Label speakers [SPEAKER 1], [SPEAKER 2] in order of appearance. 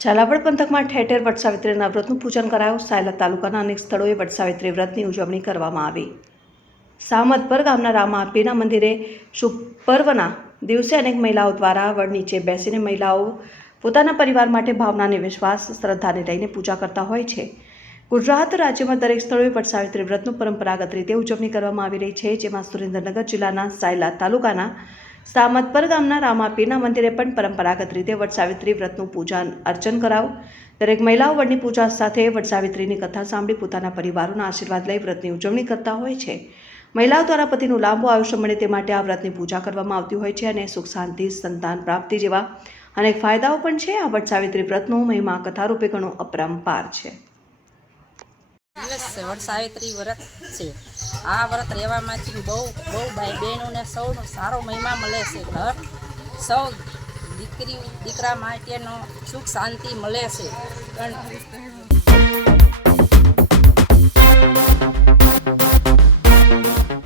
[SPEAKER 1] ઝાલાવાડ પંથકમાં ઠેર ઠેર વટસાવિત્રીના વ્રતનું પૂજન કરાયું. સાયલા તાલુકાના અનેક સ્થળોએ વટસાવિત્રી વ્રતની ઉજવણી કરવામાં આવી. સામતપર ગામના રામાપીના મંદિરે શુભ પર્વના દિવસે અનેક મહિલાઓ દ્વારા વડ નીચે બેસીને મહિલાઓ પોતાના પરિવાર માટે ભાવનાને વિશ્વાસ, શ્રદ્ધાને લઈને પૂજા કરતા હોય છે. ગુજરાત રાજ્યમાં દરેક સ્થળોએ વટસાવિત્રી વ્રતનું પરંપરાગત રીતે ઉજવણી કરવામાં આવી રહી છે, જેમાં સુરેન્દ્રનગર જિલ્લાના સાયલા તાલુકાના સામતપર ગામના રામાપીરના મંદિરે પણ પરંપરાગત રીતે વટસાવિત્રી વ્રતનું પૂજન અર્ચન કરાવો. દરેક મહિલાઓ વડની પૂજા સાથે વટસાવિત્રીની કથા સાંભળી પોતાના પરિવારોના આશીર્વાદ લઈ વ્રતની ઉજવણી કરતા હોય છે. મહિલાઓ દ્વારા પતિનું લાંબુ આયુષ્ય મળે તે માટે આ વ્રતની પૂજા કરવામાં આવતી હોય છે અને સુખ, શાંતિ, સંતાન પ્રાપ્તિ જેવા અનેક ફાયદાઓ પણ છે. આ વટસાવિત્રી વ્રતનો મહિમા કથારૂપે ઘણો અપરંપાર છે.
[SPEAKER 2] દિવસ છે સાવિત્રી વ્રત છે. આ વ્રત રહેવામાંથી બહુ બહુ ભાઈ બહેનોને સૌનો સારો મહિમા મળે છે ઘર. સૌ દીકરી, દીકરા માટેનો સુખ શાંતિ મળે છે. પણ